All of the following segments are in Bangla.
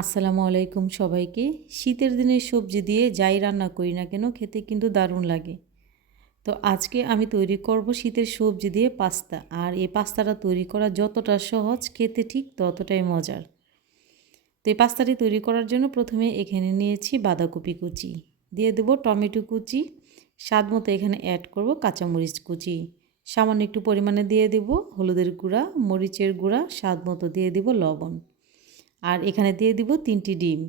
আসসালামু আলাইকুম সবাইকে। শীতের দিনে সবজি দিয়ে যাই রান্না করি না কেন, খেতে কিন্তু দারুণ লাগে। তো আজকে আমি তৈরি করব শীতের সবজি দিয়ে পাস্তা। আর এই পাস্তাটা তৈরি করা যতটা সহজ, খেতে ঠিক ততটাই মজার। তো এই পাস্তাটি তৈরি করার জন্য প্রথমে এখানে নিয়েছি বাঁধাকপি কুচি। দিয়ে দেবো টমেটো কুচি। স্বাদ মতো এখানে অ্যাড করব কাঁচামরিচ কুচি। সামান্য একটু পরিমাণে দিয়ে দেব হলুদের গুঁড়া, মরিচের গুঁড়া, স্বাদ মতো দিয়ে দেব লবণ। আর এখানে দিয়ে দিব তিনটি ডিম।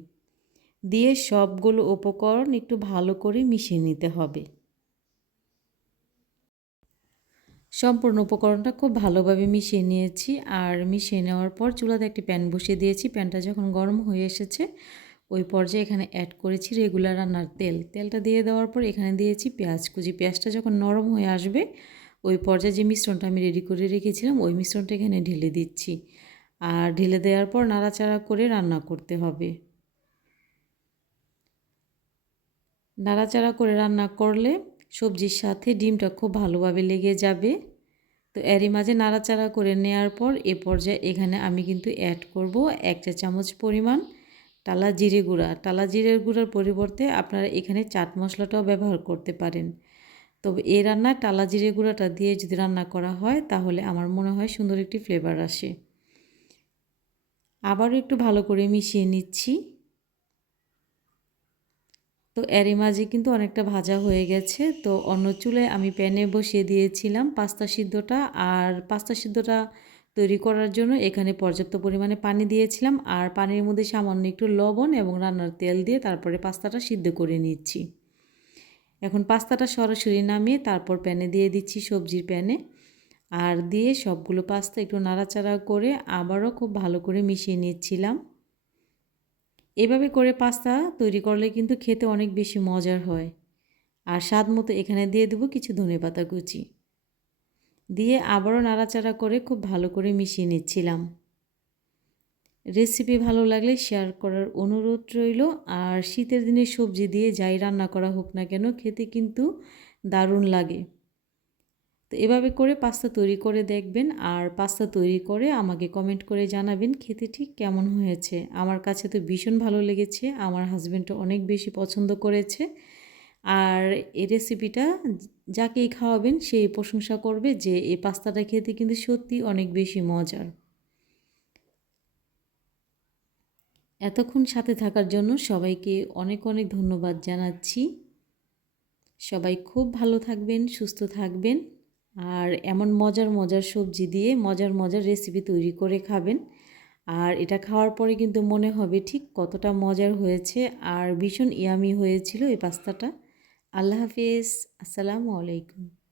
দিয়ে সবগুলো উপকরণ একটু ভালো করে মিশিয়ে নিতে হবে। সম্পূর্ণ উপকরণটা খুব ভালোভাবে মিশিয়ে নিয়েছি আর মিশিয়ে নেওয়ার পর চুলাতে একটি প্যান বসিয়ে দিয়েছি। প্যানটা যখন গরম হয়ে এসেছে, ওই পর্যায়ে এখানে অ্যাড করেছি রেগুলার রান্নার তেল। তেলটা দিয়ে দেওয়ার পর এখানে দিয়েছি পেঁয়াজ কুচি। পেঁয়াজটা যখন নরম হয়ে আসবে, ওই পর্যায়ে যে মিশ্রণটা আমি রেডি করে রেখেছিলাম, ওই মিশ্রণটা এখানে ঢেলে দিচ্ছি। আর ঢেলে দেওয়ার পর নাড়াচাড়া করে রান্না করতে হবে। নাড়াচাড়া করে রান্না করলে সবজির সাথে ডিমটা খুব ভালোভাবে লেগে যাবে। তো এরই মাঝে নাড়াচাড়া করে নেওয়ার পর এ পর্যায়ে এখানে আমি কিন্তু অ্যাড করব এক চা চামচ পরিমাণ টালা জিরে গুঁড়া। টালা জিরের গুঁড়ার পরিবর্তে আপনারা এখানে চাট মশলাটাও ব্যবহার করতে পারেন। তবে এই রান্নায় টালা জিরে গুঁড়াটা দিয়ে যদি রান্না করা হয় তাহলে আমার মনে হয় সুন্দর একটি ফ্লেভার আসে। আবারও একটু ভালো করে মিশিয়ে নিচ্ছি। তো এরই মাঝে কিন্তু অনেকটা ভাজা হয়ে গেছে। তো অন্য চুলায় আমি প্যানে বসিয়ে দিয়েছিলাম পাস্তা সিদ্ধটা আর পাস্তা সিদ্ধটা তৈরি করার জন্য এখানে পর্যাপ্ত পরিমাণে পানি দিয়েছিলাম আর পানির মধ্যে সামান্য একটু লবণ এবং রান্নার তেল দিয়ে তারপরে পাস্তাটা সিদ্ধ করে নিচ্ছি। এখন পাস্তাটা সরাসরি নামিয়ে তারপর প্যানে দিয়ে দিচ্ছি সবজির প্যানে। আর দিয়ে সবগুলো পাস্তা একটু নাড়াচাড়া করে আবারও খুব ভালো করে মিশিয়ে নিচ্ছিলাম। এভাবে করে পাস্তা তৈরি করলে কিন্তু খেতে অনেক বেশি মজার হয়। আর স্বাদ মতো এখানে দিয়ে দেবো কিছু ধনে পাতা কুচি। দিয়ে আবারও নাড়াচাড়া করে খুব ভালো করে মিশিয়ে নিচ্ছিলাম। রেসিপি ভালো লাগলে শেয়ার করার অনুরোধ রইল। আর শীতের দিনে সবজি দিয়ে যাই রান্না করা হোক না কেন খেতে কিন্তু দারুণ লাগে। তো এভাবে করে পাস্তা তৈরি করে দেখবেন আর পাস্তা তৈরি করে আমাকে কমেন্ট করে জানাবেন খেতে ঠিক কেমন হয়েছে। আমার কাছে তো ভীষণ ভালো লেগেছে, আমার হাজব্যান্ডও অনেক বেশি পছন্দ করেছে। আর এই রেসিপিটা যাকেই খাওয়াবেন সেই প্রশংসা করবে যে এই পাস্তাটা খেতে কিন্তু সত্যি অনেক বেশি মজার। এতক্ষণ সাথে থাকার জন্য সবাইকে অনেক অনেক ধন্যবাদ জানাচ্ছি। সবাই খুব ভালো থাকবেন, সুস্থ থাকবেন। আর এমন মজার মজার সবজি দিয়ে মজার মজার রেসিপি তৈরি করে খাবেন। আর এটা খাওয়ার পরে কিন্তু মনে হবে, ঠিক কতটা মজার হয়েছে আর ভীষণ ইয়ামি হয়েছিল এই পাস্তাটা। আল্লাহ হাফিজ, আসসালামু আলাইকুম।